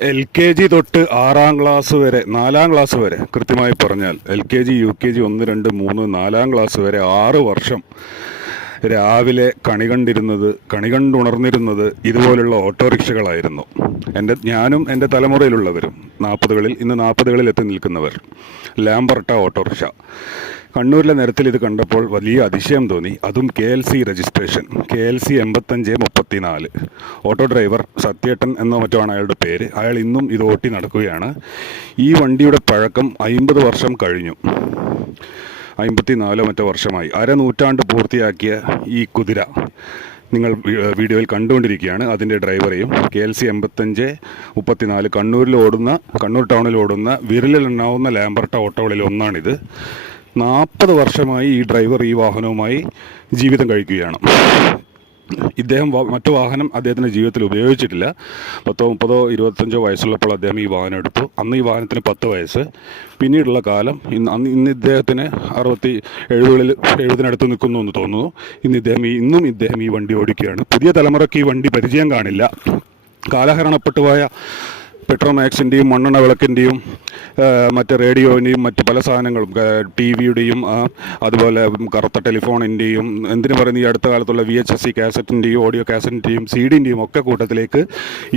L K G തൊട്ട് ആറാം class വരെ നാലാം ക്ലാസ് വരെ കൃത്യമായി പറഞ്ഞാൽ L K G U K G ഒന്ന് രണ്ട് മൂന്ന് നാലാം ക്ലാസ് വരെ ആറ് വർഷം രാവിലെ കണി കണ്ടിരുന്നത് കണി കണ്ടുണർന്നിരുന്നത് ഇതുപോലുള്ള ഓട്ടോറിക്ഷകളായിരുന്നു. എന്റെ ഞാനും എന്റെ തലമുറയിലുള്ളവരും നാൽപ്പതുകളിൽ ഇന്ന് നാൽപ്പതുകളിൽ എത്തി നിൽക്കുന്നവർ. Lambretta auto rickshaw. കണ്ണൂരിലെ നിരത്തിൽ ഇത് കണ്ടപ്പോൾ വലിയ അതിശയം തോന്നി. അതും K L C registration K L C എൺപത്തഞ്ച് മുപ്പത്തിനാല്. ഓട്ടോ ഡ്രൈവർ സത്യേട്ടൻ എന്നോ മറ്റോ ആണ് അയാളുടെ പേര്. അയാൾ ഇന്നും ഇത് ഓട്ടി നടക്കുകയാണ്. ഈ വണ്ടിയുടെ പഴക്കം അയിമ്പത് വർഷം കഴിഞ്ഞു. അമ്പത്തിനാലോ മറ്റോ വർഷമായി അര നൂറ്റാണ്ട് പൂർത്തിയാക്കിയ ഈ കുതിര നിങ്ങൾ വീഡിയോയിൽ കണ്ടുകൊണ്ടിരിക്കുകയാണ്. അതിന്റെ ഡ്രൈവറെയും കെ എൽ സി എൺപത്തഞ്ച് മുപ്പത്തിനാല് കണ്ണൂരിൽ ഓടുന്ന കണ്ണൂർ ടൗണിൽ ഓടുന്ന വിരലിലെണ്ണാവുന്ന ലാംബർട്ട ഓട്ടോകളിൽ ഒന്നാണിത്. നാൽപ്പത് വർഷമായി ഈ ഡ്രൈവർ ഈ വാഹനവുമായി ജീവിതം കഴിക്കുകയാണ്. ഇദ്ദേഹം മറ്റു വാഹനം അദ്ദേഹത്തിന്റെ ജീവിതത്തിൽ ഉപയോഗിച്ചിട്ടില്ല. പത്തോ മുപ്പതോ ഇരുപത്തഞ്ചോ വയസ്സുള്ളപ്പോൾ അദ്ദേഹം ഈ വാഹനം എടുത്തു. അന്ന് ഈ വാഹനത്തിന് പത്ത് വയസ്സ്. പിന്നീടുള്ള കാലം ഇന്ന് അന്ന് ഇന്ന് ഇദ്ദേഹത്തിന് അറുപത്തി എഴുപതിൽ എഴുപതിനടുത്ത് നിൽക്കുന്നു എന്ന് തോന്നുന്നു. ഇന്ന് ഇദ്ദേഹം ഈ ഇന്നും ഇദ്ദേഹം ഈ വണ്ടി ഓടിക്കുകയാണ്. പുതിയ തലമുറയ്ക്ക് ഈ വണ്ടി പരിചയം കാണില്ല. കാലഹരണപ്പെട്ടു പോയ പെട്രോമാക്സിന്റെയും മണ്ണെണ്ണ വിളക്കിന്റെയും മറ്റ് റേഡിയോന്റെയും മറ്റ് പല സാധനങ്ങളും ടി വിയുടെയും അതുപോലെ കറുത്ത ടെലിഫോണിന്റെയും എന്തിനു പറയുന്ന ഈ അടുത്ത കാലത്തുള്ള വി എച്ച് എസ് സി കാസറ്റിന്റെയും ഓഡിയോ കാസറ്റിന്റെയും സി ഡിന്റെയും ഒക്കെ കൂട്ടത്തിലേക്ക്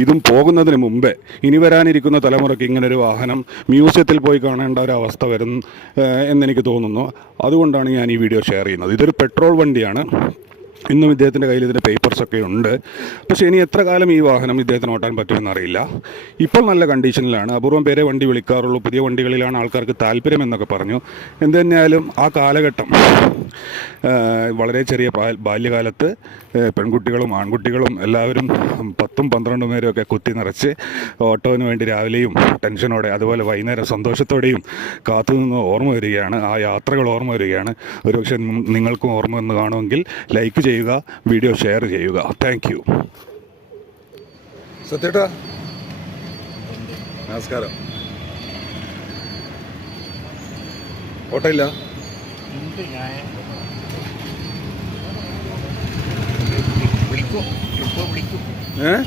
ഇതും പോകുന്നതിന് മുമ്പേ ഇനി വരാനിരിക്കുന്ന തലമുറയ്ക്ക് ഇങ്ങനൊരു വാഹനം മ്യൂസിയത്തിൽ പോയി കാണേണ്ട ഒരു അവസ്ഥ വരും എന്നെനിക്ക് തോന്നുന്നു. അതുകൊണ്ടാണ് ഞാൻ ഈ വീഡിയോ ഷെയർ ചെയ്യുന്നത്. ഇതൊരു പെട്രോൾ വണ്ടിയാണ്. ഇന്നും ഇദ്ദേഹത്തിന്റെ കയ്യിൽ ഇതിന്റെ പേപ്പേഴ്സൊക്കെ ഉണ്ട്. പക്ഷേ ഇനി എത്ര കാലം ഈ വാഹനം ഇദ്ദേഹത്തിന് ഓട്ടാൻ പറ്റുമെന്ന് അറിയില്ല ഇപ്പോൾ നല്ല കണ്ടീഷനിലാണ്. അപൂർവം പേരെ വണ്ടി വിളിക്കാറുള്ളൂ. പുതിയ വണ്ടികളിലാണ് ആൾക്കാർക്ക് താല്പര്യം എന്നൊക്കെ പറഞ്ഞു. എന്തു തന്നെയായാലും ആ കാലഘട്ടം വളരെ ചെറിയ ബാല്യകാലത്ത് പെൺകുട്ടികളും ആൺകുട്ടികളും എല്ലാവരും പത്തും പന്ത്രണ്ടും പേരും ഒക്കെ കുത്തി നിറച്ച് ഓട്ടോന് വേണ്ടി രാവിലെയും ടെൻഷനോടെ അതുപോലെ വൈകുന്നേരം സന്തോഷത്തോടെയും കാത്തുനിന്ന് ഓർമ്മ വരികയാണ്. ആ യാത്രകൾ ഓർമ്മ വരികയാണ്. ഒരുപക്ഷെ നിങ്ങൾക്കും ഓർമ്മ വന്ന് കാണുമെങ്കിൽ ലൈക്ക് ചെയ്യുക വീഡിയോ ഷെയർ ചെയ്യുക. Thank you. സത്യേട്ടാ. നമസ്കാരം. ഓട്ടോ ഞാൻ വിളിക്കും ട്രിപ്പ് വിളിക്കും. ഏ?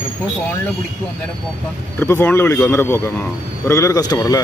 ട്രിപ്പ് ഫോണിൽ വിളിക്കും അന്നേരം പോക്കാം. ട്രിപ്പ് ഫോണിൽ വിളിക്കും അന്നേരം പോക്കാം. ആ. റെഗുലർ കസ്റ്റമർ അല്ലേ?